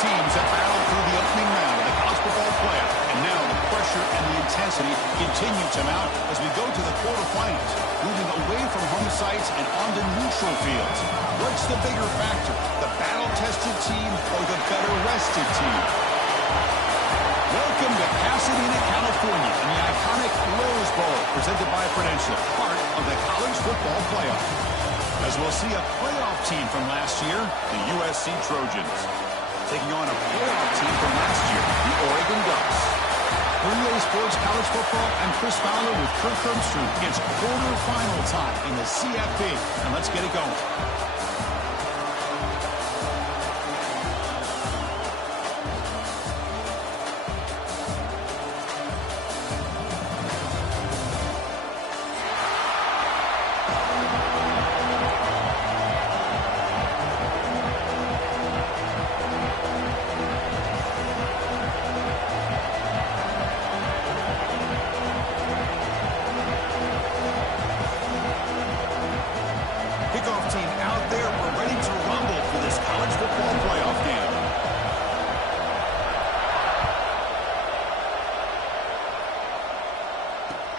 teams have battled through the opening round of the college football playoff, and now the pressure and the intensity continue to mount as we go to the quarterfinals, moving away from home sites and onto neutral fields. What's the bigger factor, the battle-tested team or the better-rested team? Welcome to Pasadena, California, in the iconic Rose Bowl, presented by Prudential, part of the college football playoff. As we'll see a playoff team from last year, the USC Trojans, taking on a playoff team from last year, the Oregon Ducks. For EA Sports College Football, I'm Chris Fowler with Kirk Herbstreit. It's quarterfinal time in the CFP, and let's get it going.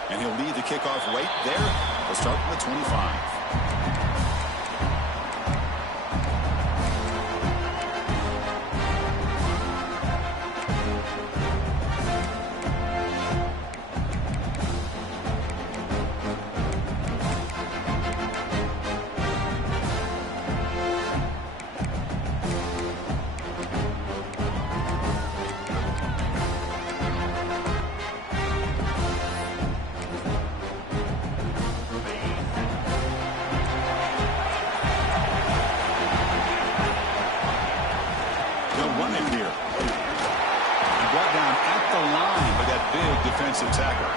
And he'll lead the kickoff right there. We'll start from the 25. Defensive tackle.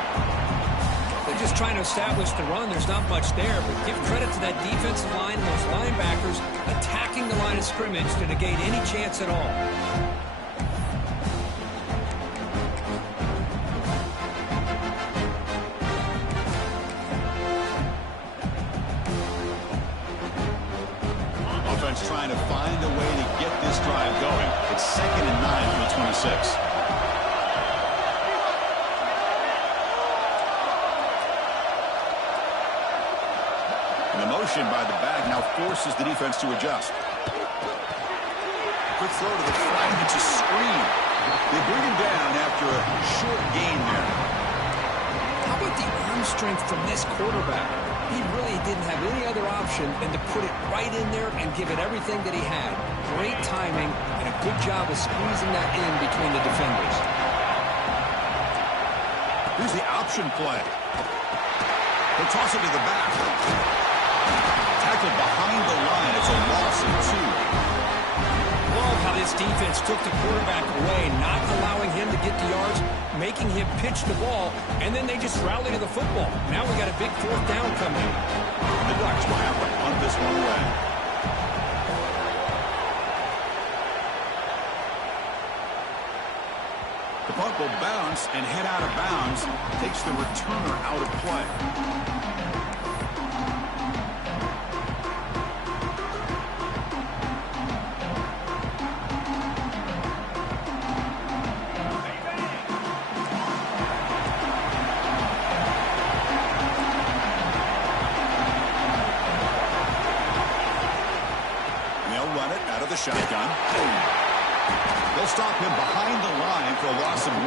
They're just trying to establish the run. There's not much there, but give credit to that defensive line and those linebackers attacking the line of scrimmage to negate any chance at all. Offense trying to find a way to get this drive going. It's 2nd and 9 from the 26. The motion by the back now forces the defense to adjust. Quick throw to the flat. It's a screen. They bring him down after a short gain there. How about the arm strength from this quarterback? He really didn't have any other option than to put it right in there and give it everything that he had. Great timing and a good job of squeezing that in between the defenders. Here's the option play. He'll toss it to the back. Tackled behind the line. It's a loss of 2. Love how this defense took the quarterback away, not allowing him to get the yards, making him pitch the ball, and then they just rally to the football. Now we got a big 4th down coming. The Ducks will have to punt this one away. The punt will bounce and head out of bounds. Takes the returner out of play. Shotgun. They'll stop him behind the line for a loss of 1.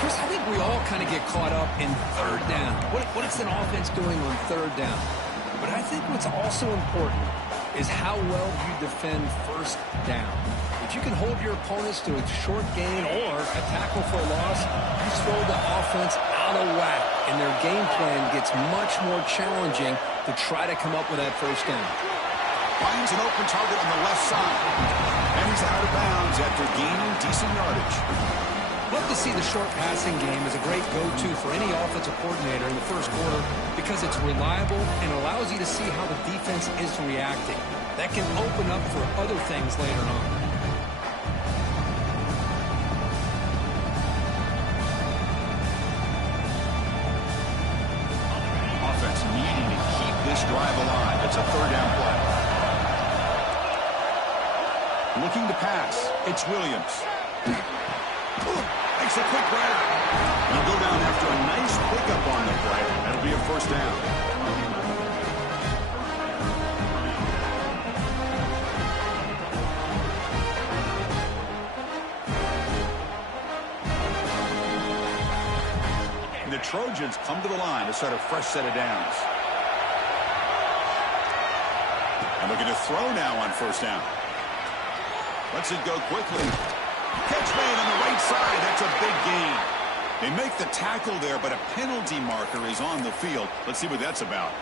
Chris, I think we all kind of get caught up in 3rd down. What is an offense doing on 3rd down? But I think what's also important is how well you defend 1st down. If you can hold your opponents to a short gain or a tackle for a loss, you throw the offense out of whack, and their game plan gets much more challenging to try to come up with that 1st down. Finds an open target on the left side. And he's out of bounds after gaining decent yardage. Love to see the short passing game as a great go-to for any offensive coordinator in the 1st quarter because it's reliable and allows you to see how the defense is reacting. That can open up for other things later on. Offense needing to keep this drive alive. It's a 3rd down play. Looking to pass. It's Williams. Makes a quick grab. He'll go down after a nice pickup on the play. That'll be a first down. And the Trojans come to the line to start a fresh set of downs. And looking to throw now on first down. Lets it go quickly. Catch made on the right side. That's a big gain. They make the tackle there, but a penalty marker is on the field. Let's see what that's about.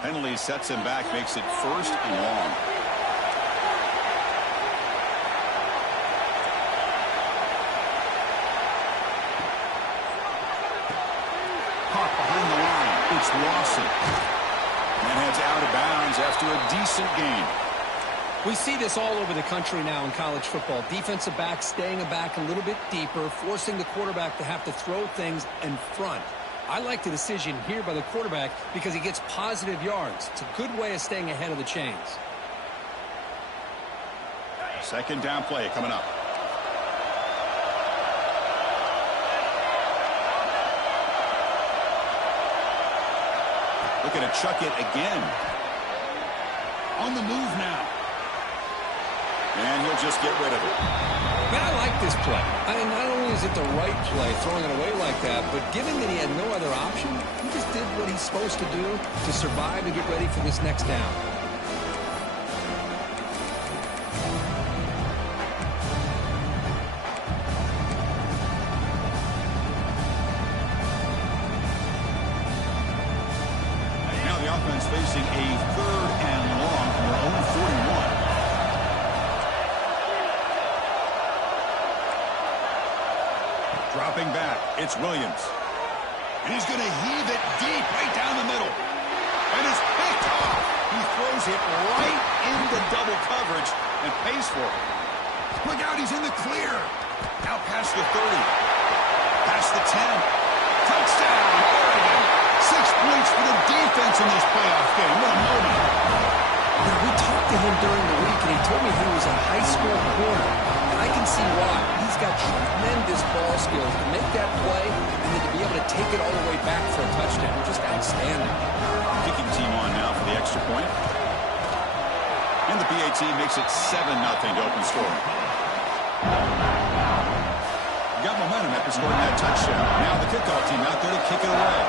Penalty sets him back, makes it first and long. Caught behind the line. It's Lawson. And heads out of bounds after a decent gain. We see this all over the country now in college football. Defensive backs staying back a little bit deeper, forcing the quarterback to have to throw things in front. I like the decision here by the quarterback because he gets positive yards. It's a good way of staying ahead of the chains. Second down play coming up. Looking to chuck it again. On the move now. And he'll just get rid of it. Man, I like this play. Not only is it the right play, throwing it away like that, but given that he had no other option, he just did what he's supposed to do to survive and get ready for this next down. Facing a third and long from their own 41. Dropping back, it's Williams. And he's going to heave it deep right down the middle. And it's picked off. He throws it right into double coverage and pays for it. Look out, he's in the clear. Out past the 30. Past the 10. Touchdown, Oregon. 6 points for the defense in this playoff game. What a moment. We talked to him during the week, and he told me he was a high school corner. And I can see why. He's got tremendous ball skills to make that play and then to be able to take it all the way back for a touchdown. Just outstanding. Kicking team on now for the extra point. And the PAT makes it 7-0 to open score. Got momentum after scoring that touchdown. Now the kickoff team out there to kick it away.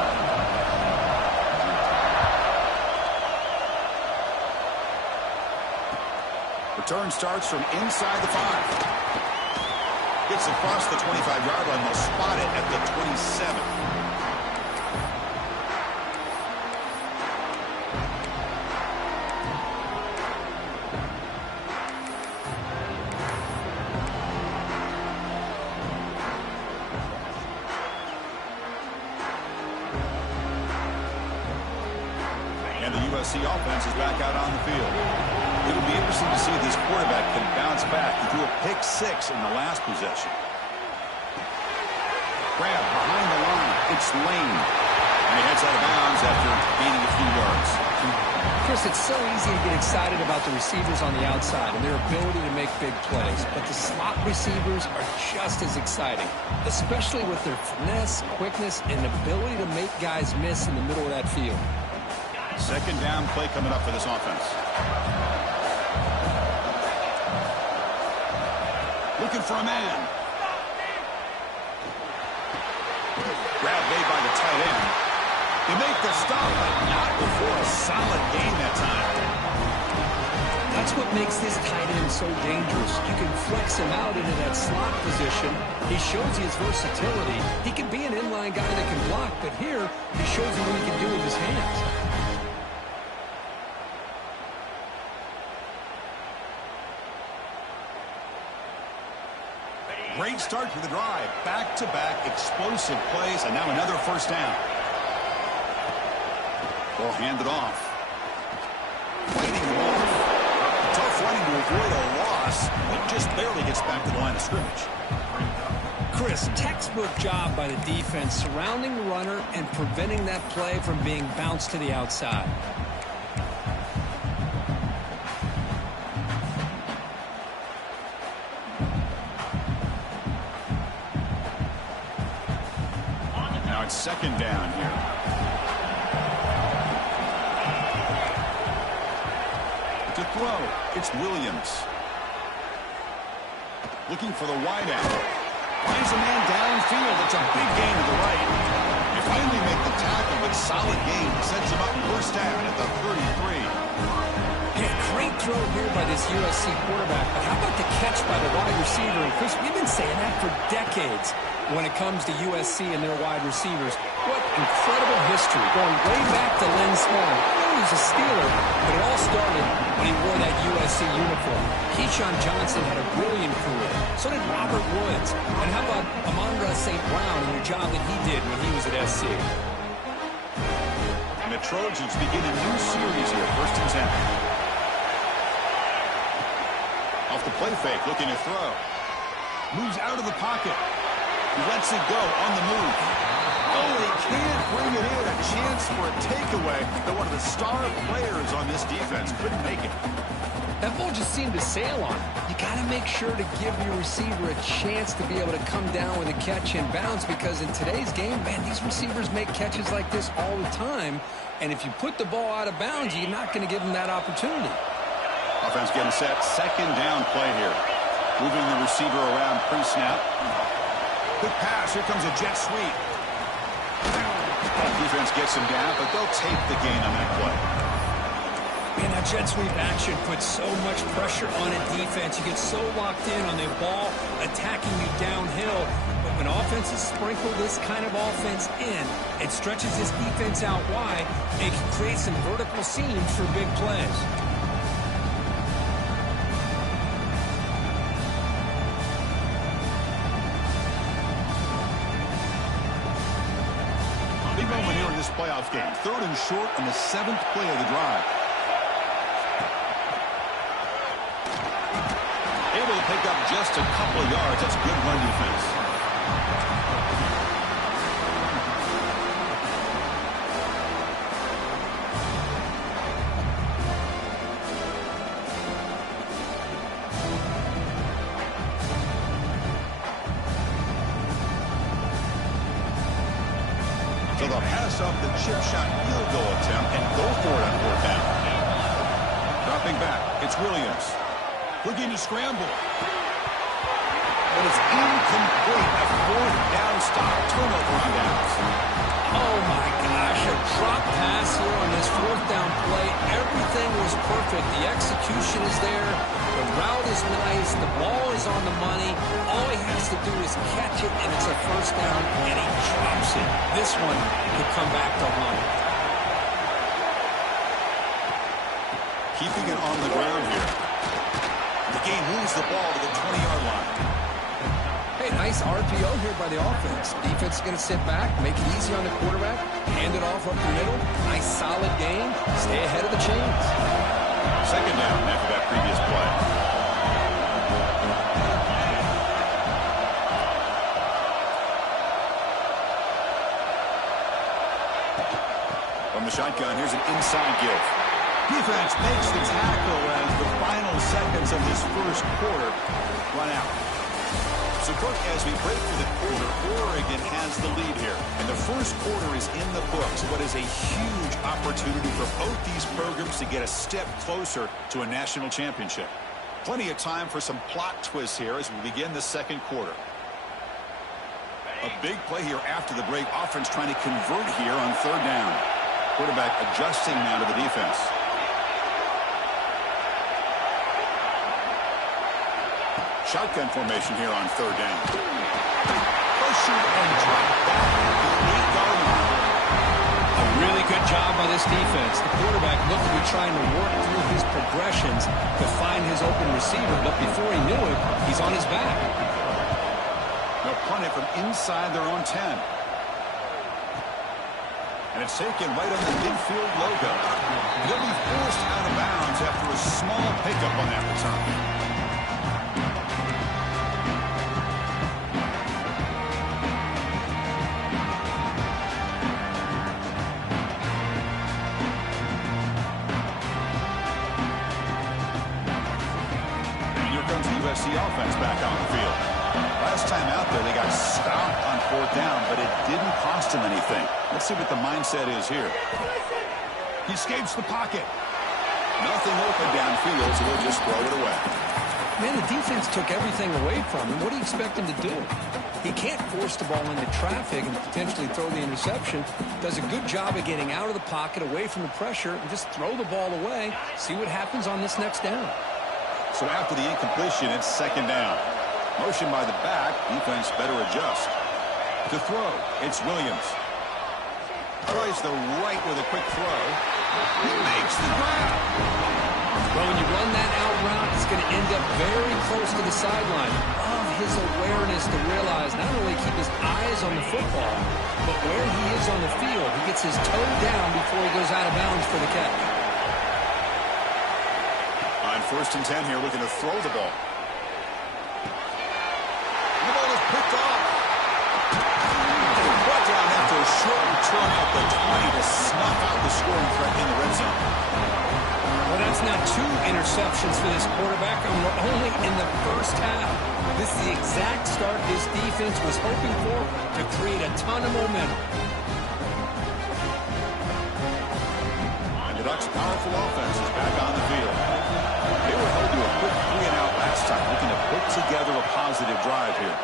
Return starts from inside the 5. Gets across the 25-yard line. They'll spot it at the 27. And the USC offense is back out on the field. It'll be interesting to see if this quarterback can bounce back. He threw a pick 6 in the last possession. Grab behind the line. It's Lane. And he heads out of bounds after gaining a few yards. Chris, it's so easy to get excited about the receivers on the outside and their ability to make big plays. But the slot receivers are just as exciting, especially with their finesse, quickness, and ability to make guys miss in the middle of that field. Second down play coming up for this offense. Looking for a man. Grab made by the tight end. They make the stop, but not before a solid gain that time. That's what makes this tight end so dangerous. You can flex him out into that slot position. He shows you his versatility. He can be an inline guy that can block, but here he shows you what he can do with his hands. Great start to the drive. Back-to-back explosive plays, and now another first down. Ball handed off. Fighting off. Tough running to avoid a loss, but just barely gets back to the line of scrimmage. Chris, textbook job by the defense surrounding the runner and preventing that play from being bounced to the outside. Now it's second down here. To throw, it's Williams. Looking for the wideout. Finds a man downfield. It's a big gain to the right. They finally make the tackle, but solid gain sets him up first down at the 33. Yeah, great throw here by this USC quarterback, but how about the catch by the wide receiver? And Chris, we've been saying that for decades when it comes to USC and their wide receivers. What incredible history, going way back to Len Small. He was a Steeler, but it all started when he wore that USC uniform. Keyshawn Johnson had a brilliant career. So did Robert Woods. And how about Amon-Ra St. Brown and the job that he did when he was at SC? And the Trojans begin a new series here, 1st and 10. Off the play fake, looking to throw. Moves out of the pocket. He lets it go on the move. Oh, he can't bring it in. A chance for a takeaway. But one of the star players on this defense couldn't make it. That ball just seemed to sail on. You got to make sure to give your receiver a chance to be able to come down with a catch and bounce, because in today's game, man, these receivers make catches like this all the time. And if you put the ball out of bounds, you're not going to give them that opportunity. Offense getting set. Second down play here. Moving the receiver around pre-snap. Quick pass. Here comes a jet sweep. Defense gets him down, but they'll take the gain on that play. Man, that jet sweep action puts so much pressure on a defense. You get so locked in on the ball attacking you downhill. But when offenses sprinkle this kind of offense in, it stretches this defense out wide. It can create some vertical seams for big plays. Big moment here in this playoff game. 3rd and short on the 7th play of the drive. Able to pick up just a couple of yards. That's good run defense. So they'll pass up the chip shot field goal attempt and go for it on 4th down. Dropping back, it's Williams. Looking to scramble. But it's incomplete. A 4th down stop. Turnover on downs. Oh my gosh, a drop pass here on this 4th down play. Everything was perfect. The execution is there. The route is nice. The ball is on the money. All he has to do is catch it, and it's a 1st down, and he drops it. This one could come back to haunt. Keeping it on the ground here. The game moves the ball to the 20-yard line. Hey, nice RPO here by the offense. Defense is going to sit back, make it easy on the quarterback, hand it off up the middle. Nice solid game. Stay ahead of the chains. Second down after that previous play. From the shotgun, here's an inside give. Defense makes the tackle as the final seconds of this 1st quarter run out. So, Kirk, as we break through the quarter, Oregon has the lead here. And the 1st quarter is in the books. What is a huge opportunity for both these programs to get a step closer to a national championship. Plenty of time for some plot twists here as we begin the 2nd quarter. A big play here after the break. Offense trying to convert here on 3rd down. Quarterback adjusting now to the defense. Shotgun formation here on 3rd down. Push and drop back at the 8-yard line. A really good job by this defense. The quarterback looked to be trying to work through his progressions to find his open receiver, but before he knew it, he's on his back. They'll punt it from inside their own 10. And it's taken right on the midfield logo. He'll be forced out of bounds after a small pickup on that return. cost him anything. Let's see what the mindset is here. He escapes the pocket. Nothing open downfield, so he'll just throw it away. Man, the defense took everything away from him. What do you expect him to do? He can't force the ball into traffic and potentially throw the interception. Does a good job of getting out of the pocket, away from the pressure, and just throw the ball away. See what happens on this next down. So after the incompletion, it's second down. Motion by the back. Defense better adjust. To throw, it's Williams. Tries the right with a quick throw. He makes the grab. Well, when you run that out route, it's going to end up very close to the sideline. Love his awareness to realize not only keep his eyes on the football, but where he is on the field. He gets his toe down before he goes out of bounds for the catch. On 1st and 10 here, looking to throw the ball. The ball is picked off. Brought down after a short return at the 20 to snuff out the scoring threat in the red zone. Well, that's now 2 interceptions for this quarterback, and we're only in the first half. This is the exact start this defense was hoping for to create a ton of momentum. And the Ducks' powerful offense is back on the field. They were held to a quick 3-and-out last time, looking to put together a positive drive here.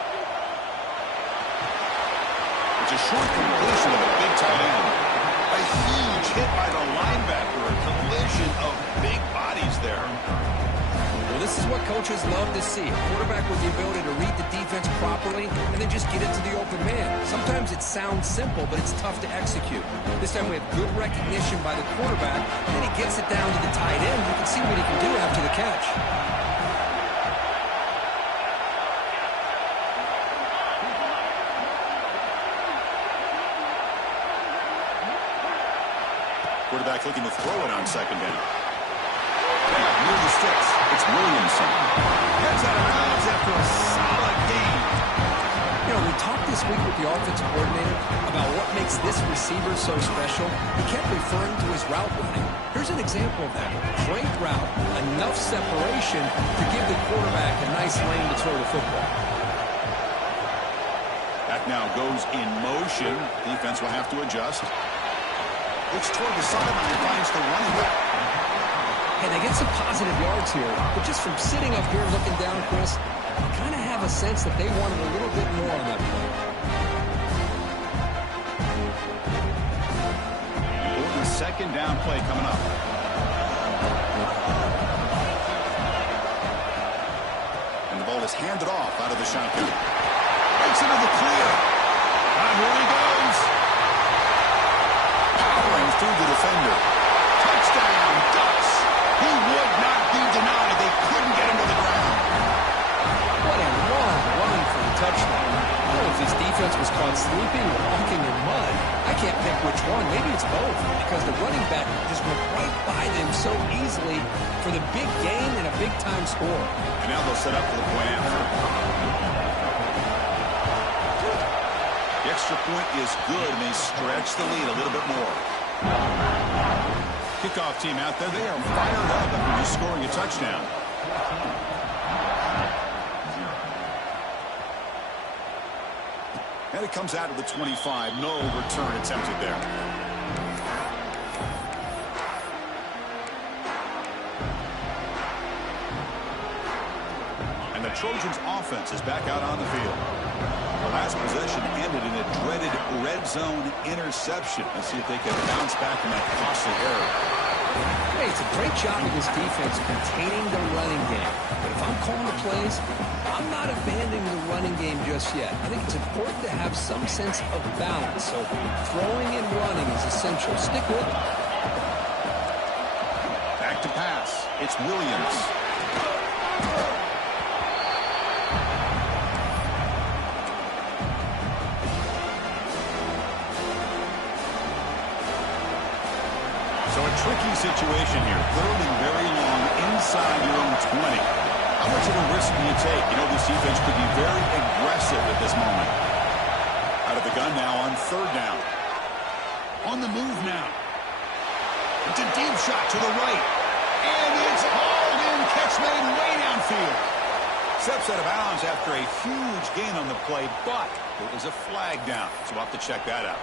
It's a short completion of a big tight end. A huge hit by the linebacker, a collision of big bodies there. Well, this is what coaches love to see. A quarterback with the ability to read the defense properly and then just get it to the open man. Sometimes it sounds simple, but it's tough to execute. This time we have good recognition by the quarterback, and then he gets it down to the tight end. You can see what he can do after the catch. Quarterback looking to throw it on second down. Near the sticks, it's Williamson. Heads out of bounds after a solid gain. You know, we talked this week with the offensive coordinator about what makes this receiver so special. He kept referring to his route running. Here's an example of that. Great route, enough separation to give the quarterback a nice lane to throw the football. Back now goes in motion. Defense will have to adjust. Looks toward the sideline and finds the running back. And they get some positive yards here, but just from sitting up here looking down, Chris, I kind of have a sense that they wanted a little bit more on that play. Important second down play coming up. And the ball is handed off out of the shotgun. Breaks into the clear. And here he goes. Powering through the defender. Touchdown, Ducks. He would not be denied. They couldn't get him to the ground. What a long run for the touchdown. I don't know if his defense was caught sleeping or walking in mud. I can't pick which one. Maybe it's both, because the running back just went right by them so easily for the big gain and a big-time score. And now they'll set up for the point after. The extra point is good, and they stretch the lead a little bit more. Kickoff team out there, they are fired up after just scoring a touchdown. And it comes out of the 25. No return attempted there. And the Trojans' offense is back out on the field. The last possession ended in a dreaded red zone interception. Let's see if they can bounce back from that costly error. Hey, it's a great job of this defense containing the running game. But if I'm calling the plays, I'm not abandoning the running game just yet. I think it's important to have some sense of balance. So throwing and running is essential. Stick with it. Back to pass. It's Williams. So a tricky situation here. Third and very long inside your own 20. How much of a risk do you take? You know, this defense could be very aggressive at this moment. Out of the gun now on third down. On the move now. It's a deep shot to the right. And it's hauled in. Catch made way downfield. Steps out of bounds after a huge gain on the play, but it was a flag down. So we'll have to check that out.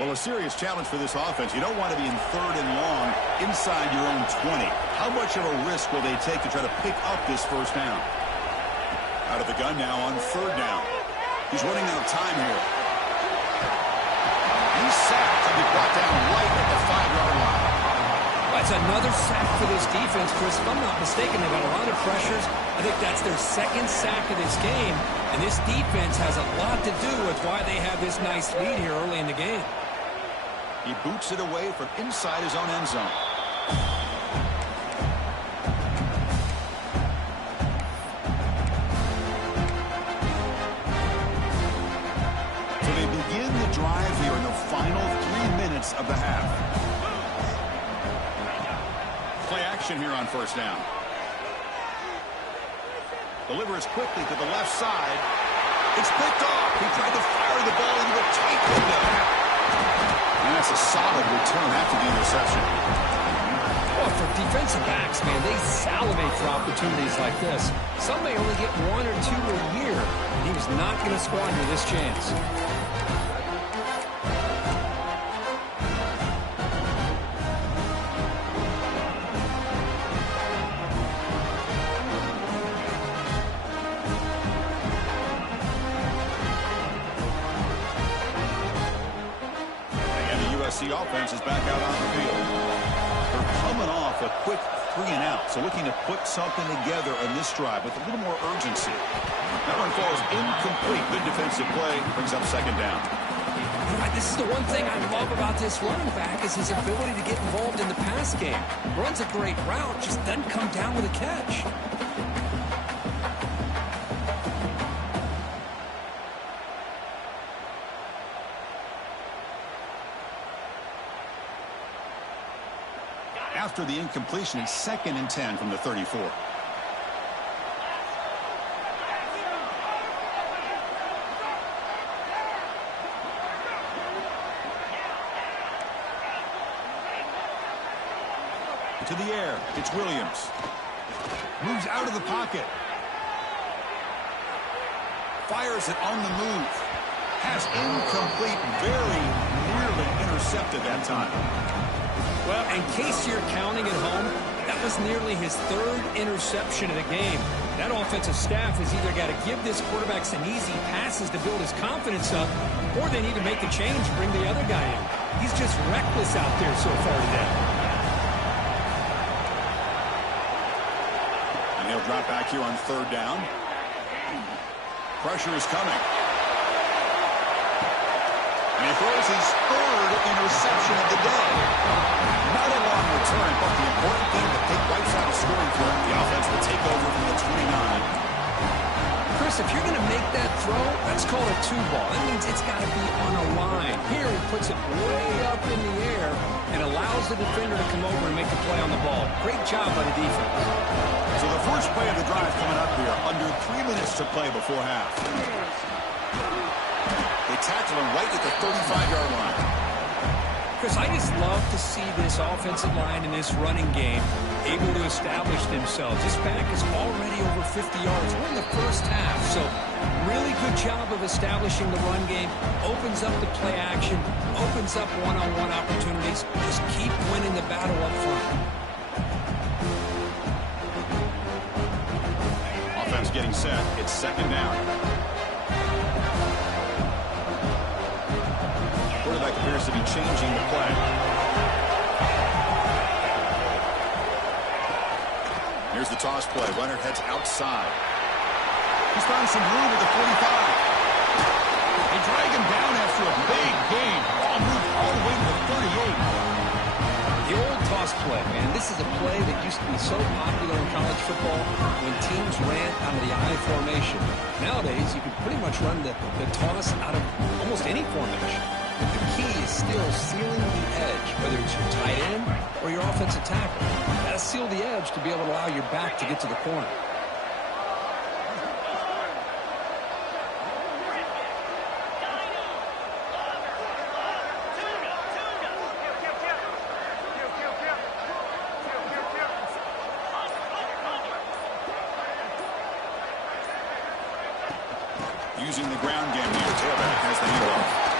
Well, a serious challenge for this offense. You don't want to be in 3rd and long inside your own 20. How much of a risk will they take to try to pick up this first down? Out of the gun now on 3rd down. He's running out of time here. He's sacked and he's brought down right at the 5-yard line. That's another sack for this defense, Chris. If I'm not mistaken, they've got a lot of pressures. I think that's their 2nd sack of this game. And this defense has a lot to do with why they have this nice lead here early in the game. He boots it away from inside his own end zone. So they begin the drive here in the final 3 minutes of the half. Play action here on 1st down. Delivers quickly to the left side. It's picked off. He tried to fire the ball into a tight window. And that's a solid return after the interception. Well, for defensive backs, man, they salivate for opportunities like this. Some may only get 1 or 2 a year, and he was not going to squander this chance. The offense is back out on the field. They're coming off a quick 3-and-out, so looking to put something together on this drive with a little more urgency. That one falls incomplete. Good defensive play. Brings up 2nd down. This is the one thing I love about this running back is his ability to get involved in the pass game. Runs a great route, just doesn't come down with a catch. After the incompletion, it's 2nd and 10 from the 34. To the air, it's Williams. Moves out of the pocket. Fires it on the move. Has incomplete, very nearly intercepted that time. Well, in case you're counting at home, that was nearly his 3rd interception of the game. That offensive staff has either got to give this quarterback some easy passes to build his confidence up, or they need to make a change and bring the other guy in. He's just reckless out there so far today. And he'll drop back here on 3rd down. Pressure is coming. And he throws his 3rd interception of the day. Not a long return, but the important thing to take right side of scoring for him. The offense will take over from the 29. Chris, if you're going to make that throw, that's called a 2-ball. That means it's got to be on a line. Here he puts it way up in the air and allows the defender to come over and make the play on the ball. Great job by the defense. So the first play of the drive coming up here. Under 3 minutes to play before half. They tackle him right at the 35-yard line. Chris, I just love to see this offensive line in this running game able to establish themselves. This back is already over 50 yards. We're in the first half, so really good job of establishing the run game. Opens up the play action, opens up one-on-one opportunities. Just keep winning the battle up front. Offense getting set. It's 2nd down. Quarterback appears to be changing the play. Here's the toss play. Runner heads outside. He's found some room at the 45. They drag him down after a big gain. Ball moved all the way to the 38. The old toss play, man. This is a play that used to be so popular in college football when teams ran out of the I formation. Nowadays, you can pretty much run the toss out of almost any formation. The key is still sealing the edge, whether it's your tight end or your offensive tackle. You got to seal the edge to be able to allow your back to get to the corner. Using the ground game here. Tailback has the handoff.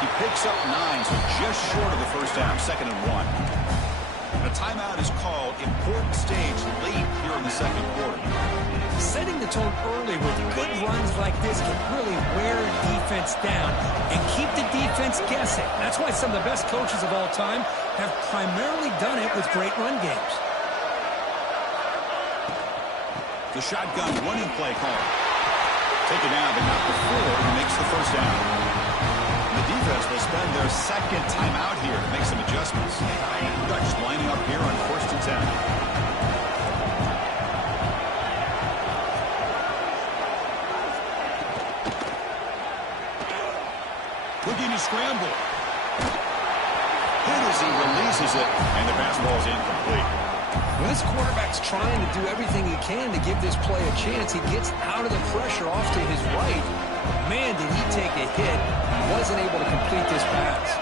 He picks up 9, so just short of the first down, 2nd and 1. A timeout is called. Important stage late here in the second quarter. Setting the tone early with good runs like this can really wear a defense down and keep the defense guessing. That's why some of the best coaches of all time have primarily done it with great run games. The shotgun running play call. Taken down, but not before he makes the first down. The defense will spend their second timeout here to make some adjustments. Ducks lining up here on 1st and 10. Looking to scramble. Hit as he releases it, and the pass ball is incomplete. When this quarterback's trying to do everything he can to give this play a chance, he gets out of the pressure off to his right. Man, did he take a hit. He wasn't able to complete this pass.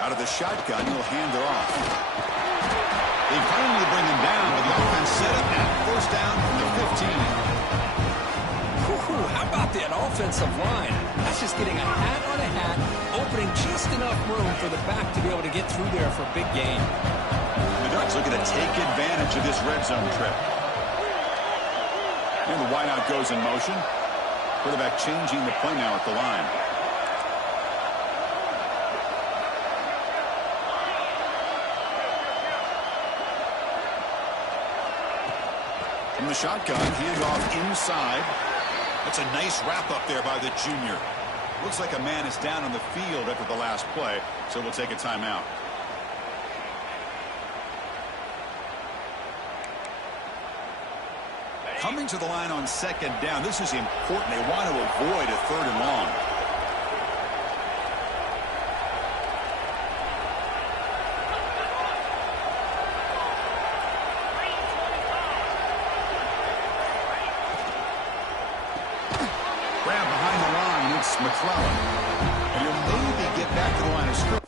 Out of the shotgun, he'll hand it off. They finally bring him down, but the offense set up at 1st down from the 15. How about that offensive line? That's just getting a hat on a hat, opening just enough room for the back to be able to get through there for a big gain. The Ducks looking to take advantage of this red zone trip. And the wideout goes in motion. Quarterback changing the play now at the line. From the shotgun, handoff inside. That's a nice wrap-up there by the junior. Looks like a man is down on the field after the last play, so we'll take a timeout. Coming to the line on 2nd down, this is important. They want to avoid a 3rd and long. McClellan. And he'll maybe get back to the line of scrimmage.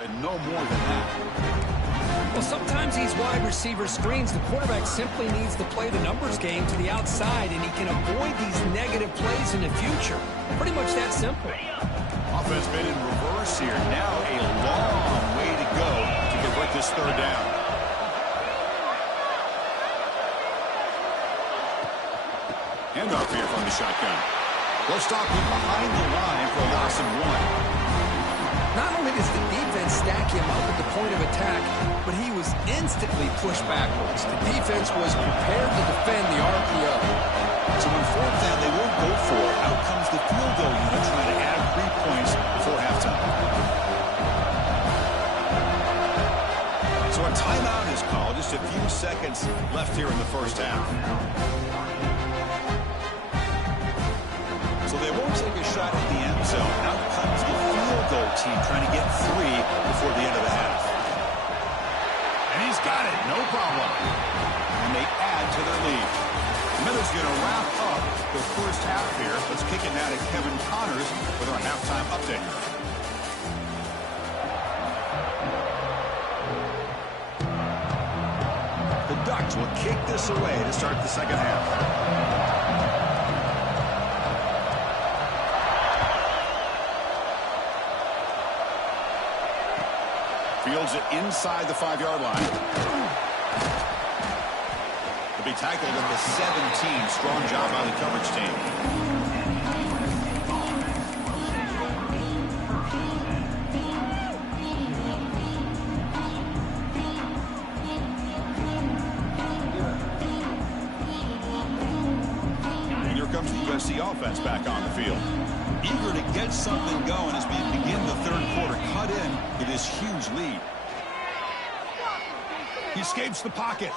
And no more than that. Well, sometimes these wide receiver screens, the quarterback simply needs to play the numbers game to the outside, and he can avoid these negative plays in the future. Pretty much that simple. Offense been in reverse here. Now a long way to go to convert this 3rd down. Handoff here from the shotgun. They'll stop him behind the line for a loss of 1. Not only does the defense stack him up at the point of attack, but he was instantly pushed backwards. The defense was prepared to defend the RPO. So on 4th down, they won't go for it. Out comes the field goal unit trying to add 3 points before halftime. So a timeout is called. Just a few seconds left here in the first half. So they won't take a shot at the end zone. Out comes the field goal team trying to get 3 before the end of the half. And he's got it, no problem. And they add to their lead. Miller's going to wrap up the first half here. Let's kick it now to Kevin Connors with our halftime update. The Ducks will kick this away to start the second half. Fields it inside the 5-yard line. He'll be tackled at the 17. Strong job by the coverage team. USC offense back on the field. Eager to get something going as we begin the third quarter. Cut in to this huge lead. He escapes the pocket.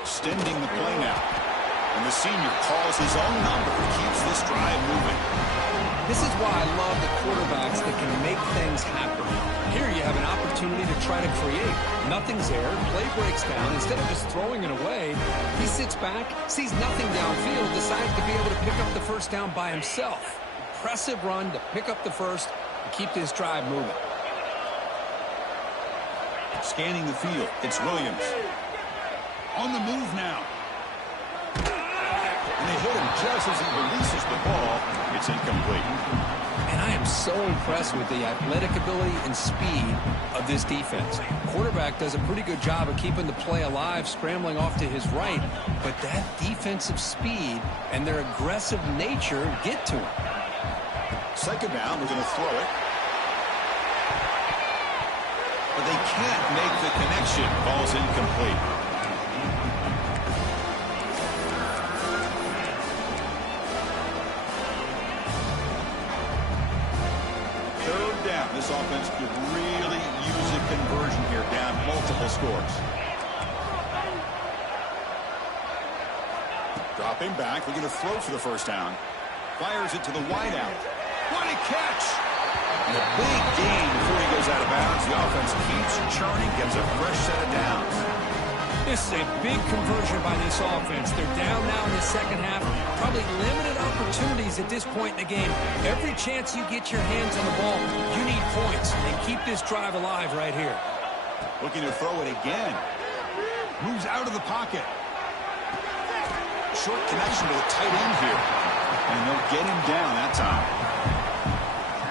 Extending the play now. And the senior calls his own number. Keeps this drive moving. This is why I love the quarterbacks that can make things happen. Here you have an opportunity to try to create. Nothing's there. Play breaks down. Instead of just throwing it away, he sits back, sees nothing downfield, decides to be able to pick up the first down by himself. Impressive run to pick up the first and keep this drive moving. Scanning the field. It's Williams. On the move now. And they hit him just as he releases the ball. It's incomplete. And I am so impressed with the athletic ability and speed of this defense. Quarterback does a pretty good job of keeping the play alive, scrambling off to his right. But that defensive speed and their aggressive nature get to him. Second down, we're going to throw it. But they can't make the connection. Ball's incomplete. Third down. This offense could really use a conversion here, down multiple scores. Dropping back, looking to throw for the first down. Fires it to the wideout. What a catch! And a big gain before he goes out of bounds. The offense keeps churning, gets a fresh set of downs. This is a big conversion by this offense. They're down now in the second half. Probably limited opportunities at this point in the game. Every chance you get your hands on the ball, you need points. And keep this drive alive right here. Looking to throw it again. Moves out of the pocket. Short connection to the tight end here. And they'll get him down that time.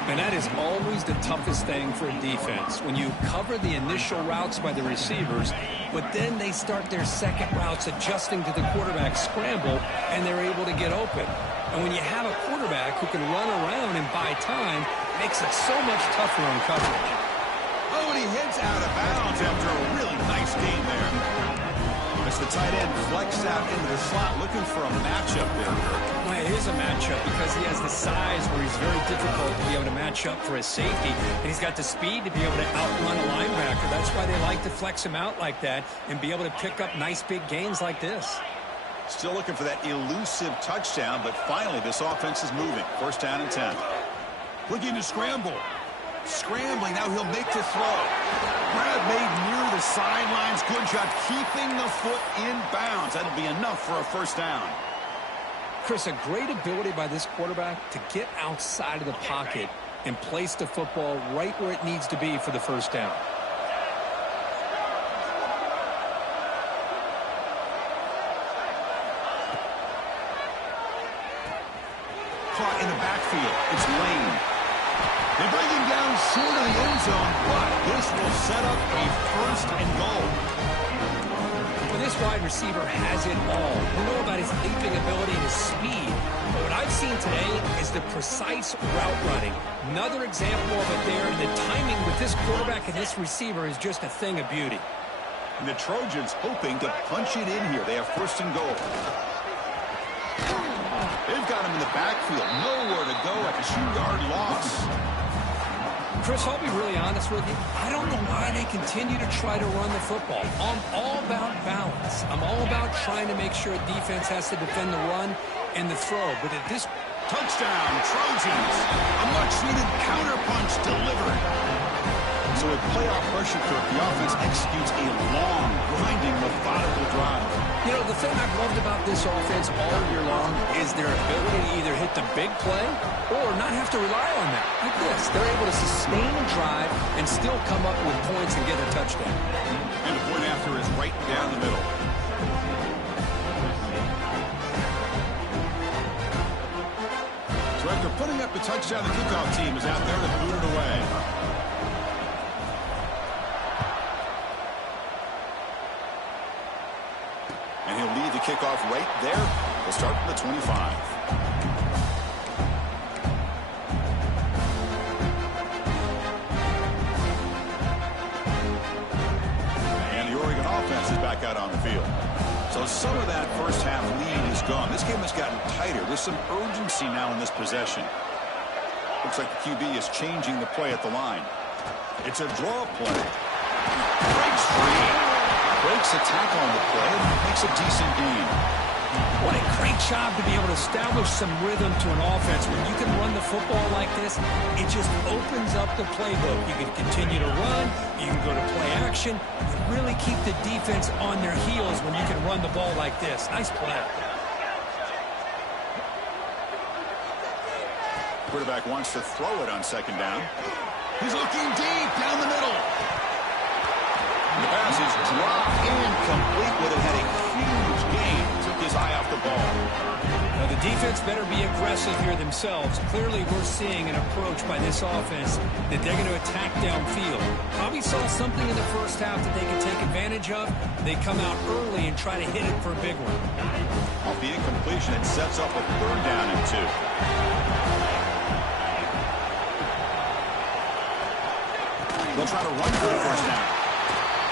And that is always the toughest thing for a defense. When you cover the initial routes by the receivers, but then they start their second routes adjusting to the quarterback scramble, and they're able to get open. And when you have a quarterback who can run around and buy time, it makes it so much tougher on coverage. Oh, and he heads out of bounds after a really nice gain there. As the tight end flexed out into the slot, looking for a matchup there. Well, it is a matchup because he has the size where he's very difficult to be able to match up for his safety, and he's got the speed to be able to outrun a linebacker. That's why they like to flex him out like that and be able to pick up nice big gains like this. Still looking for that elusive touchdown, but finally this offense is moving. First down and 10. Looking to scramble. Scrambling, now he'll make the throw. Grab made near the sidelines. Good job keeping the foot in bounds. That'll be enough for a first down. Chris, a great ability by this quarterback to get outside of the pocket and place the football right where it needs to be for the first down. Caught in the backfield. It's Lane. They bring him down short of the end zone, but this will set up a first and goal. Well, this wide receiver has it all. We know about his leaping ability and his speed, but what I've seen today is the precise route running. Another example of it there, and the timing with this quarterback and this receiver is just a thing of beauty. And the Trojans hoping to punch it in here. They have first and goal. They've got him in the backfield. Nowhere to go at the 2-yard loss. Chris, I'll be really honest with you. I don't know why they continue to try to run the football. I'm all about balance. I'm all about trying to make sure a defense has to defend the run and the throw. But at this touchdown, Trojans. A much-needed counterpunch delivered. So with playoff pressure, Kirk, the offense executes a long, grinding, methodical drive. You know, the thing I've loved about this offense all year long is their ability to either hit the big play or not have to rely on that. Like this, they're able to sustain a drive and still come up with points and get a touchdown. And the point after is right down the middle. So after putting up the touchdown, the kickoff team is out there to boot it away. And he'll lead the kickoff right there. We'll start from the 25. And the Oregon offense is back out on the field. So some of that first half lead is gone. This game has gotten tighter. There's some urgency now in this possession. Looks like the QB is changing the play at the line. It's a draw play. Breaks free. Breaks a tackle on the play. Makes a decent gain. What a great job to be able to establish some rhythm to an offense. When you can run the football like this, it just opens up the playbook. You can continue to run. You can go to play action. You really keep the defense on their heels when you can run the ball like this. Nice play. Quarterback wants to throw it on second down. He's looking deep down the middle. The pass is dropped incomplete, but it had a huge gain. Took his eye off the ball. Now the defense better be aggressive here themselves. Clearly we're seeing an approach by this offense that they're going to attack downfield. Probably saw something in the first half that they could take advantage of. They come out early and try to hit it for a big one. Off the incompletion, it sets up a third down and 2. They'll try to run for the first down.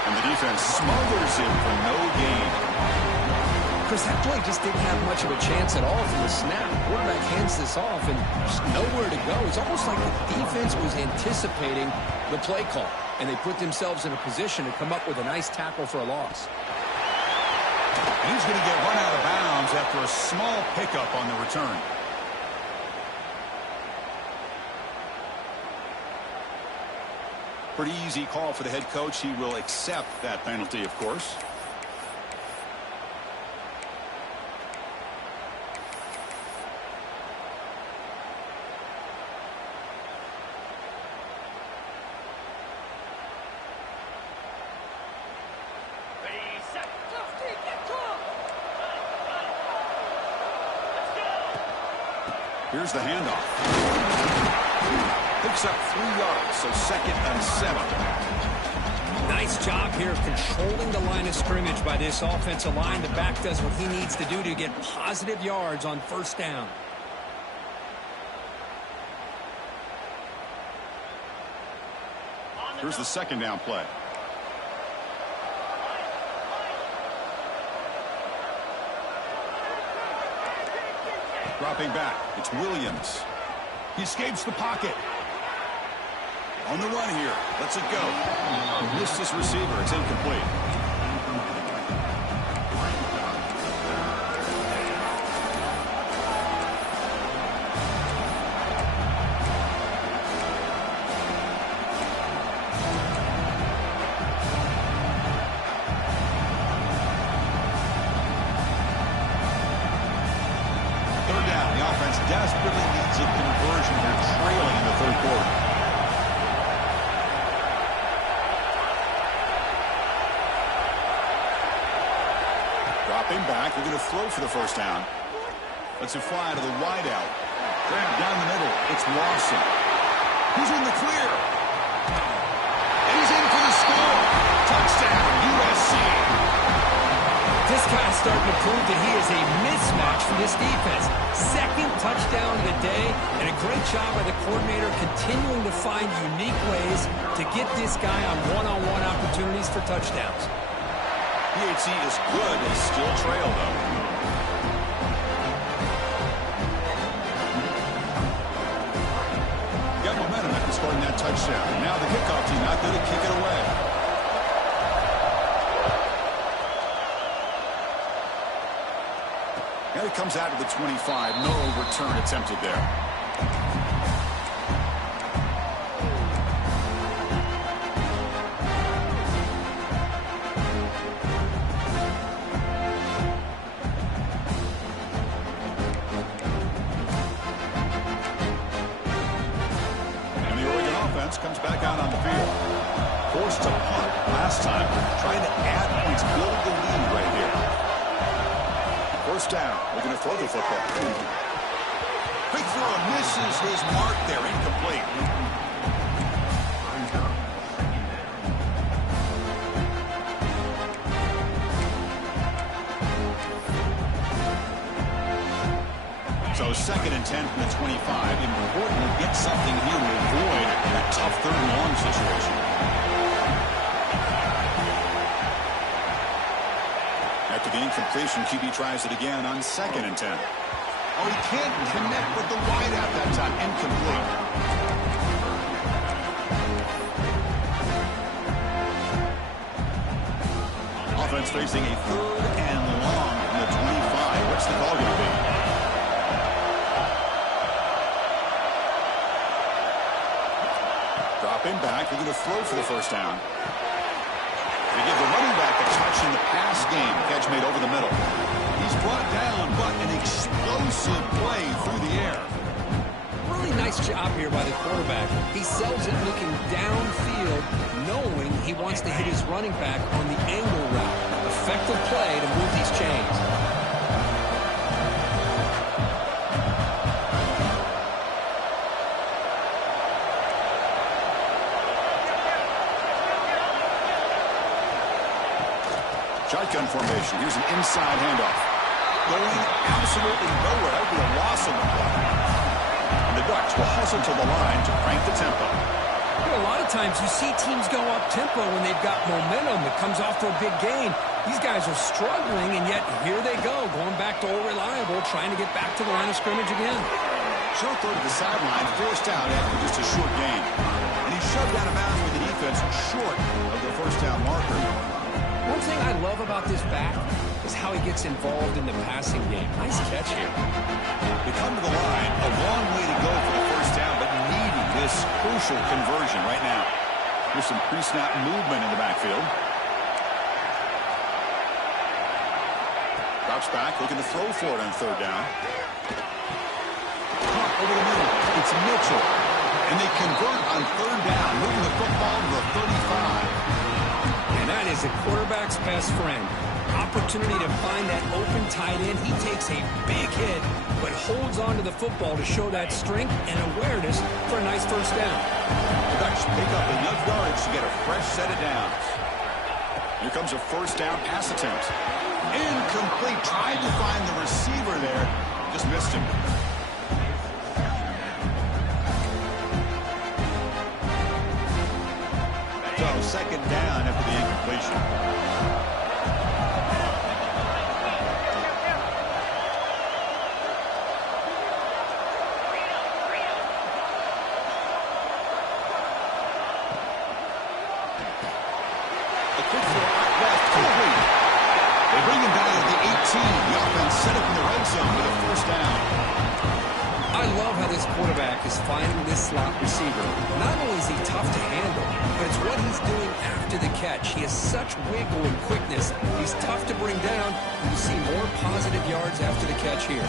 And the defense smothers him for no gain. Chris, that play just didn't have much of a chance at all from the snap. Quarterback hands this off and just nowhere to go. It's almost like the defense was anticipating the play call, and they put themselves in a position to come up with a nice tackle for a loss. He's going to get run out of bounds after a small pickup on the return. Pretty easy call for the head coach. He will accept that penalty, of course. Here's the handoff. Picks up 3 yards, so 2nd and 7. Nice job here of controlling the line of scrimmage by this offensive line. The back does what he needs to do to get positive yards on first down. Here's the second down play. Dropping back, it's Williams. He escapes the pocket. On the run here, lets it go. Missed his receiver, it's incomplete. Desperately needs a conversion. They're trailing in the third quarter. Dropping back. They're going to throw for the first down. Let's it fly to the wideout. Dragged down the middle. It's Lawson. He's in the clear. And he's in for the score. Touchdown, USC. This guy's starting to prove that he is a mismatch for this defense. Second touchdown of the day, and a great job by the coordinator continuing to find unique ways to get this guy on one-on-one opportunities for touchdowns. PHC is good. They still trail, though. Got momentum after scoring that touchdown. Now the kickoff team out there to kick it away. And it comes out to the 25. No return attempted there. And the Oregon offense comes back out on the field. Forced to punt last time. Trying to add points, build the lead right here. First down. We're going to throw the football. Quick throw. Misses his mark there. Incomplete. So 2nd and 10 from the 25. Important to get something here to avoid that tough 3rd and long situation. At After the incompletion, QB tries it again on 2nd and 10. Oh, he can't connect with the wideout that time. Incomplete. Offense facing a 3rd and long from the 25. What's the call going to be? Dropping back. We're going to throw for the first down. They give the running back a touch in the pass game. Catch made over the middle. He's brought down, but an explosive play through the air. Really nice job here by the quarterback. He sells it looking downfield, knowing he wants to hit his running back on the angle route. Effective play to move these chains. Shotgun formation. Here's an inside handoff. Going absolutely nowhere. That would be a loss on the play. And the Ducks will hustle to the line to crank the tempo. You know, a lot of times you see teams go up-tempo when they've got momentum that comes off for a big gain. These guys are struggling, and yet here they go, going back to old reliable, trying to get back to the line of scrimmage again. Short throw to the sideline, forced out after just a short gain. And he shoved out of bounds with the defense short of the first down marker. One thing I love about this back is how he gets involved in the passing game. Nice catch here. They come to the line, a long way to go for the first down, but needing this crucial conversion right now. There's some pre-snap movement in the backfield. Drops back, looking to throw for it on 3rd down. Caught over the middle. It's Mitchell. And they convert on 3rd down, moving the football to the 35. And that is a quarterback's best friend. Opportunity to find that open tight end. He takes a big hit, but holds on to the football to show that strength and awareness for a nice first down. The Ducks pick up enough yards to get a fresh set of downs. Here comes a first down pass attempt. Incomplete. Tried to find the receiver there. Just missed him. So 2nd down after the incompletion. A quick throw out left, complete. They bring him down at the 18. The offense set up in the red zone with a first down. I love how this quarterback is finding this slot receiver. Not only is he tough to handle, but it's what he's doing after the catch. He has such wiggle and quickness. He's tough to bring down. You see more positive yards after the catch here.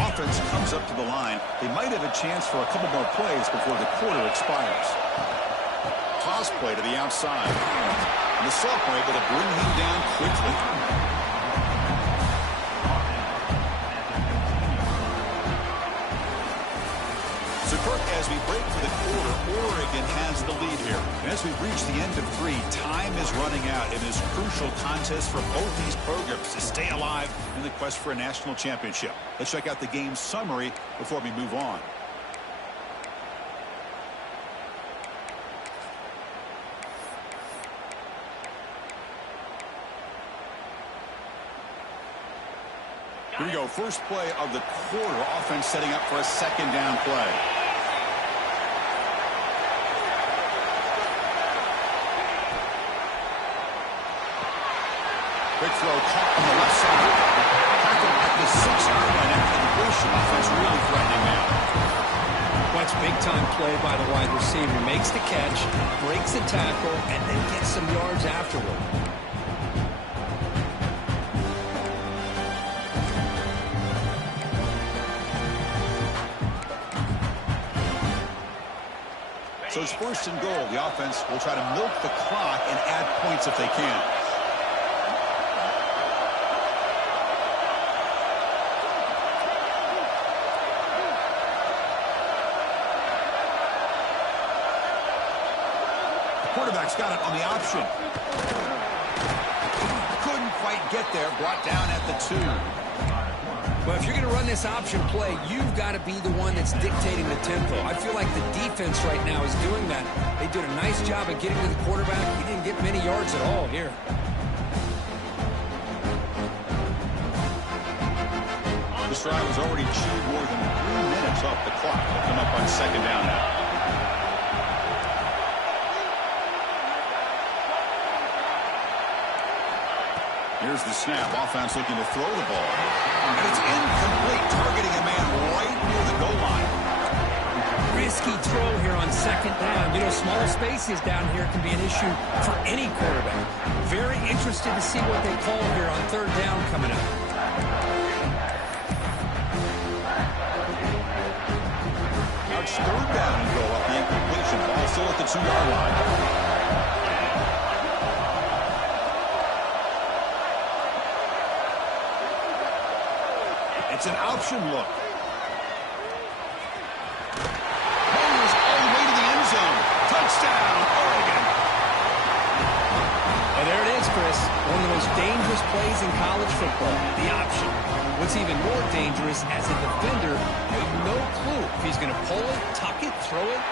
Offense comes up to the line. They might have a chance for a couple more plays before the quarter expires. Toss play to the outside. And the sophomore able to bring him down quickly. As we break for the quarter, Oregon has the lead here. And as we reach the end of 3, time is running out in this crucial contest for both these programs to stay alive in the quest for a national championship. Let's check out the game summary before we move on. Here we go. First play of the quarter. Offense setting up for a 2nd down play. Quick throw caught on the left side. Tackle at the 6-yard line after the completion. Offense really threatening now. That's big-time play by the wide receiver. Makes the catch, breaks the tackle, and then gets some yards afterward. So it's 1st and goal. The offense will try to milk the clock and add points if they can. Quarterback's got it on the option. Couldn't quite get there. Brought down at the 2. Well, if you're going to run this option play, you've got to be the one that's dictating the tempo. I feel like the defense right now is doing that. They did a nice job of getting to the quarterback. He didn't get many yards at all here. drive has already chewed more than 3 minutes off the clock. They'll come up on second down now. Here's the snap. Offense looking to throw the ball. And it's incomplete, targeting a man right near the goal line. Risky throw here on second down. You know, small spaces down here can be an issue for any quarterback. Very interested to see what they call here on third down coming up. Now it's third down and goal up the incompletion. Ball still at the 2-yard line. It's an option look. Bowers all the way to the end zone. Touchdown, Oregon. And there it is, Chris. One of the most dangerous plays in college football, the option. What's even more dangerous, as a defender, you have no clue if he's going to pull it, tuck it, throw it.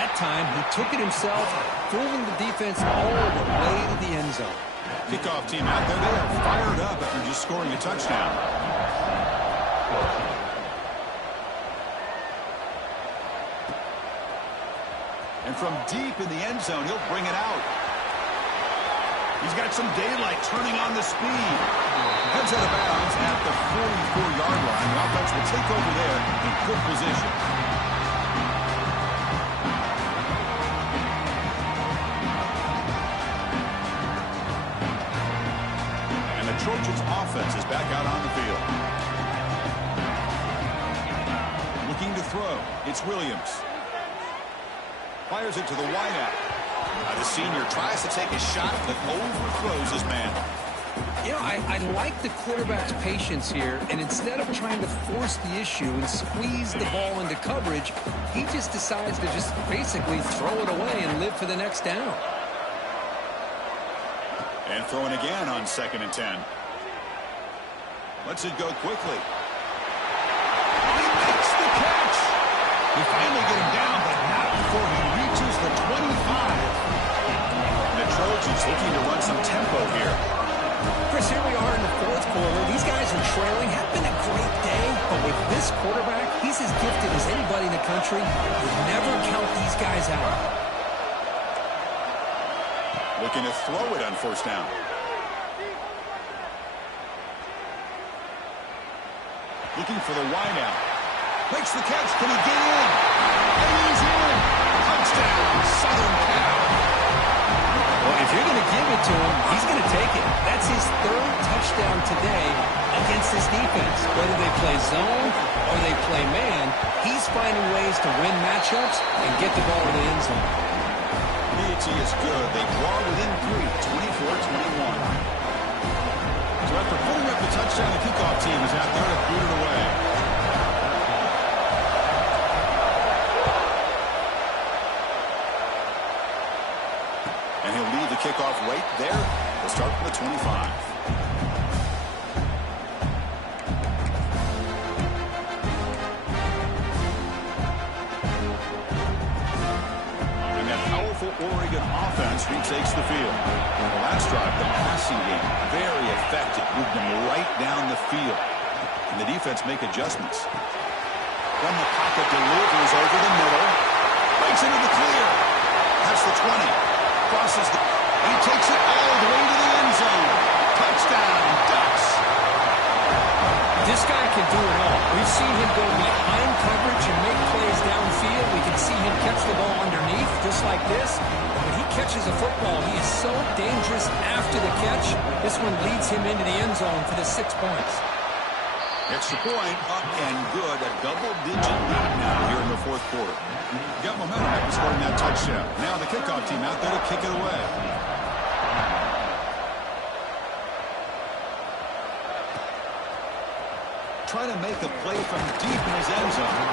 That time, he took it himself, fooling the defense all the way to the end zone. Kickoff team out there. They are fired up after just scoring a touchdown. And from deep in the end zone, he'll bring it out. He's got some daylight turning on the speed. Heads out of bounds at the 44-yard line. The offense will take over there in good position. And the Trojans' offense is back out on the field. Looking to throw. It's Williams. Fires it to the wideout. The senior tries to take a shot, but overthrows his man. You know, I like the quarterback's patience here, and instead of trying to force the issue and squeeze the ball into coverage, he just decides to just basically throw it away and live for the next down. And throwing again on 2nd and 10. Lets it go quickly. He makes the catch. You finally get him down, but not before he reaches the 25. And the Trojans looking to run some tempo here. Chris, here we are in the fourth quarter. These guys are trailing. Have been a great day, but with this quarterback, he's as gifted as anybody in the country. Would never count these guys out. Looking to throw it on 1st down. Looking for the wideout. Makes the catch. Can he get in? And he's in. Touchdown, Southern Cal. Well, if you're going to give it to him, he's going to take it. That's his 3rd touchdown today against this defense. Whether they play zone or they play man, he's finding ways to win matchups and get the ball to the end zone. PAT is good. They draw within 3, 24-21. So after pulling up the touchdown, the kickoff team is out there to boot it away. And he'll leave the kickoff right there. They'll start from the 25. And that powerful Oregon offense retakes the field. The last drive, the passing game, very effective. Moved them right down the field. And the defense make adjustments. From the pocket, delivers over the middle. Breaks into the clear. That's the 20. Crosses the... He takes it all the way to the end zone. Touchdown, Ducks. This guy can do it all. We've seen him go behind coverage and make plays downfield. We can see him catch the ball underneath, just like this. When he catches a football, he is so dangerous after the catch. This one leads him into the end zone for the 6 points. Extra point, up and good. A double-digit lead now here in the 4th quarter. Got momentum after scoring that touchdown. Now the kickoff team out there to kick it away. Trying to make a play from deep in his end zone.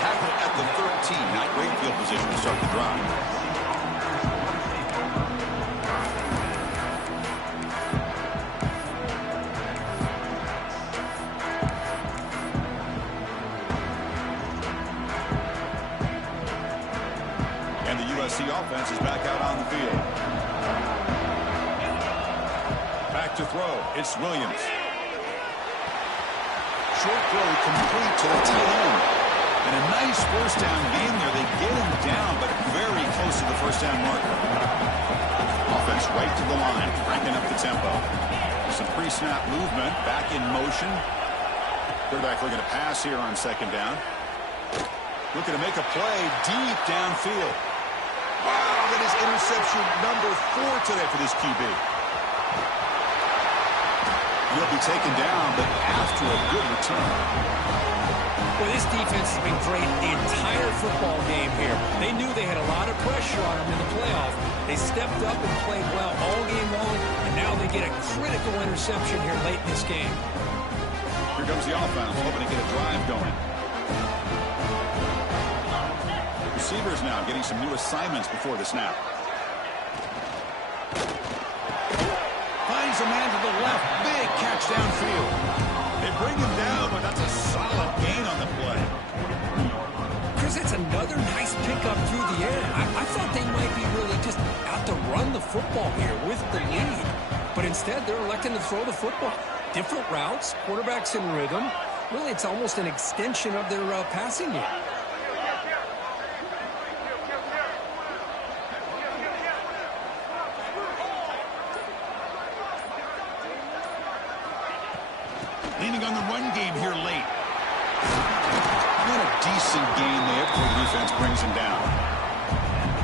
Tackle at the 13. Now great field position to start the drive. The offense is back out on the field. Back to throw. It's Williams. Short throw complete to the tight end. And a nice first down gain there. They get him down, but very close to the first down marker. Offense right to the line, cranking up the tempo. Some pre-snap movement, back in motion. Quarterback looking to pass here on second down. Looking to make a play deep downfield. Wow, that is interception number 4 today for this QB. He'll be taken down, but after a good return. Well, this defense has been great the entire football game here. They knew they had a lot of pressure on them in the playoff. They stepped up and played well all game long, and now they get a critical interception here late in this game. Here comes the offense, hoping to get a drive going. Receivers now getting some new assignments before the snap. Finds a man to the left. Big catch downfield. They bring him down, but that's a solid gain on the play. Chris, it's another nice pickup through the air. I thought they might be really just out to run the football here with the lead. But instead, they're electing to throw the football. Different routes, quarterbacks in rhythm. Really, it's almost an extension of their passing game. Leaning on the run game here late. What a decent gain there before the defense brings him down.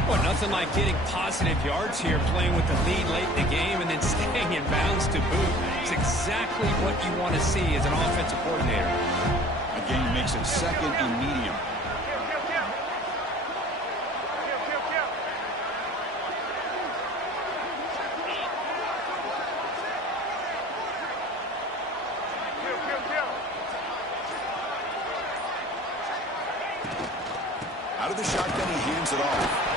Well, nothing like getting positive yards here, playing with the lead late in the game and then staying in bounds to boot. It's exactly what you want to see as an offensive coordinator. Again, makes it second and medium. Out of the shotgun, he hands it off.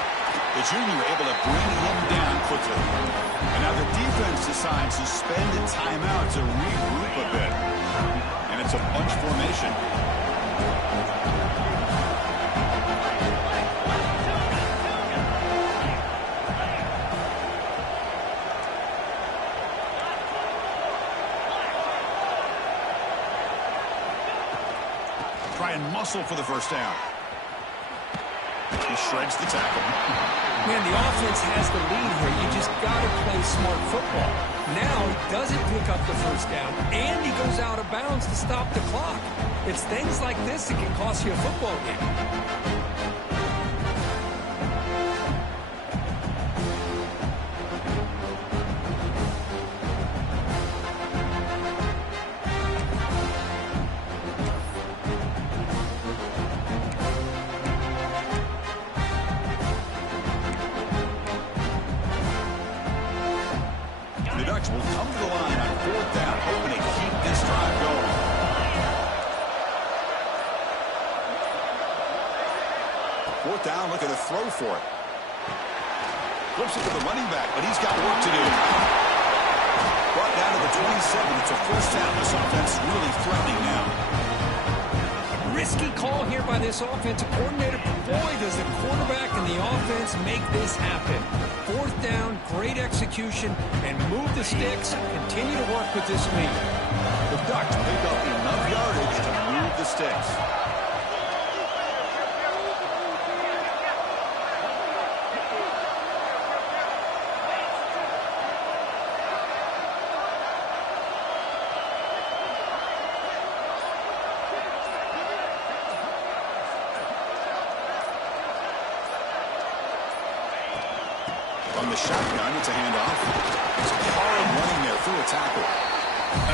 The junior able to bring him down quickly. And now the defense decides to spend a timeout to regroup a bit. And it's a bunch formation. Try and muscle for the first down. He shreds the tackle. Man, the offense has the lead here. You just got to play smart football. Now he doesn't pick up the first down, and he goes out of bounds to stop the clock. It's things like this that can cost you a football game. Will come to the line on fourth down, hoping to keep this drive going. Fourth down, looking to throw for it. Flips it to the running back, but he's got work to do. Brought down to the 27. It's a first down. This offense really threatening now. Risky call here by this offensive coordinator. Boy, does the quarterback and the offense make this happen. Fourth down, great execution, and move the sticks. Continue to work with this lead. The Ducks pick up enough yardage to move the sticks. From the shotgun, it's a handoff. It's hard running there through a tackle.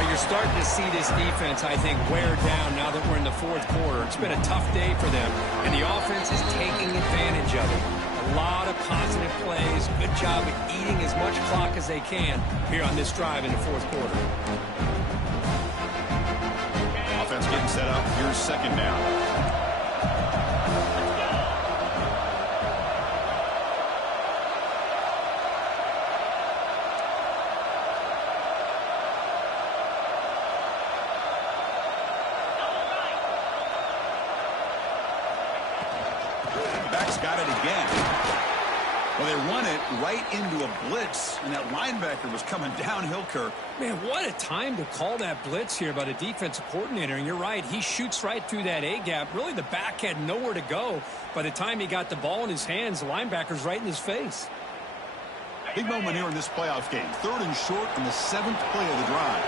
You're starting to see this defense, I think, wear down now that we're in the fourth quarter. It's been a tough day for them, and the offense is taking advantage of it. A lot of positive plays. Good job at eating as much clock as they can here on this drive in the fourth quarter. Offense getting set up. Here's second down. Back's got it again. Well, they run it right into a blitz, and that linebacker was coming downhill, Kirk. Man, what a time to call that blitz here by the defensive coordinator. And you're right, he shoots right through that A-gap. Really, the back had nowhere to go. By the time he got the ball in his hands, the linebacker's right in his face. Big moment here in this playoff game. 3rd and short on the 7th play of the drive.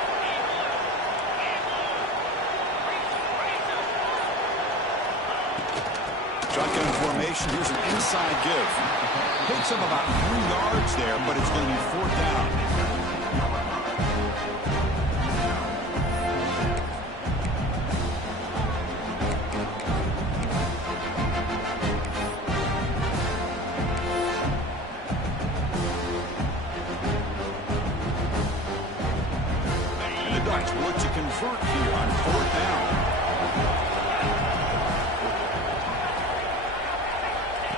Shotgun formation. Here's an inside give. Picks up about 3 yards there, but it's going to be 4th down. And the Ducks look to convert here on 4th down.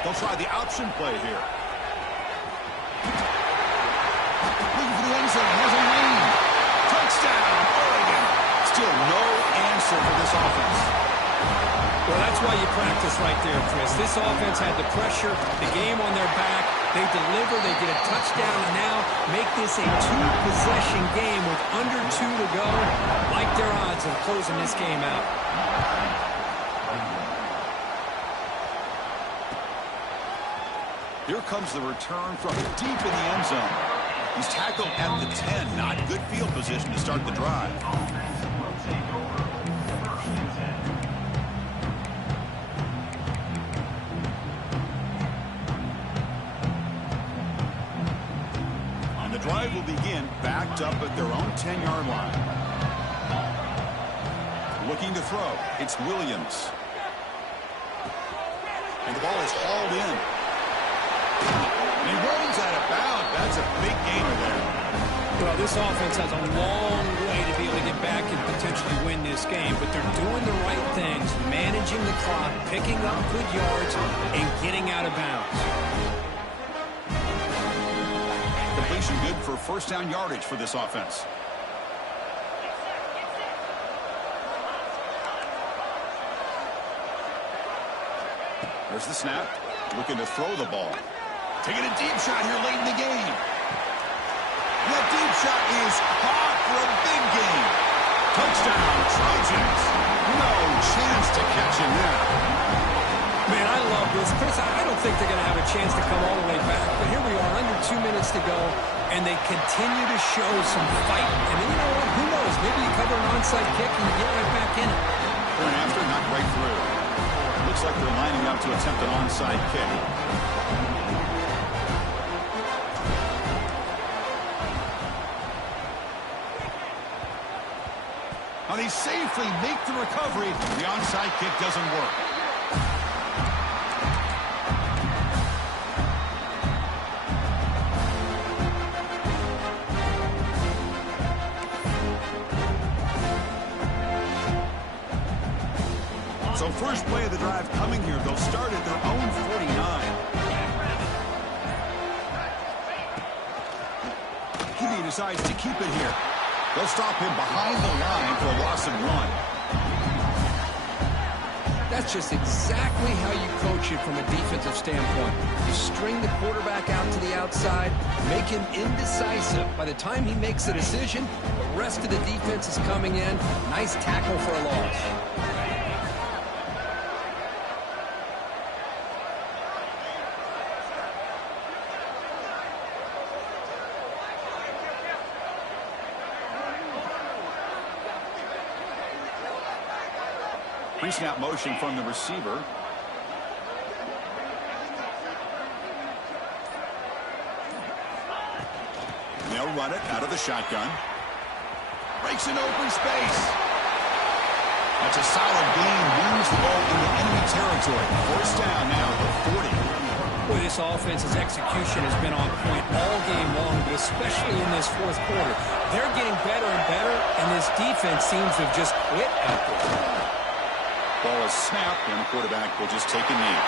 They'll try the option play here. Looking for the end zone. Has a lead. Touchdown, Oregon. Still no answer for this offense. Well, that's why you practice right there, Chris. This offense had the pressure, the game on their back. They deliver, they get a touchdown, and now make this a 2-possession game with under 2 to go. Like their odds of closing this game out. Here comes the return from deep in the end zone. He's tackled at the 10. Not good field position to start the drive. And the drive will begin backed up at their own 10-yard line. Looking to throw. It's Williams. And the ball is hauled in. And he runs out of bounds. That's a big gainer there. Well, this offense has a long way to be able to get back and potentially win this game, but they're doing the right things, managing the clock, picking up good yards, and getting out of bounds. Completion good for 1st down yardage for this offense. There's the snap. Looking to throw the ball. Taking a deep shot here late in the game. That deep shot is caught for a big gain. Touchdown, Trojans. No chance to catch him there. Man, I love this. Chris, I don't think they're going to have a chance to come all the way back. But here we are, under 2 minutes to go, and they continue to show some fight. And then, you know what? Who knows? Maybe you cover an onside kick and you get right back in it. Point after, not right through. Looks like they're lining up to attempt an onside kick. Now they safely make the recovery. The onside kick doesn't work. So first play of the drive coming here. They'll start at their own 49. He decides to keep it here. They'll stop him behind the line for a loss of 1. That's just exactly how you coach it from a defensive standpoint. You string the quarterback out to the outside, make him indecisive. By the time he makes a decision, the rest of the defense is coming in. Nice tackle for a loss. Pre-snap motion from the receiver. They'll run it out of the shotgun. Breaks an open space. That's a solid gain. Moves the ball into enemy territory. 4th down now at 40. Boy, this offense's execution has been on point all game long, but especially in this 4th quarter. They're getting better and better, and this defense seems to have just quit out there. Ball is snapped, and the quarterback will just take a knee.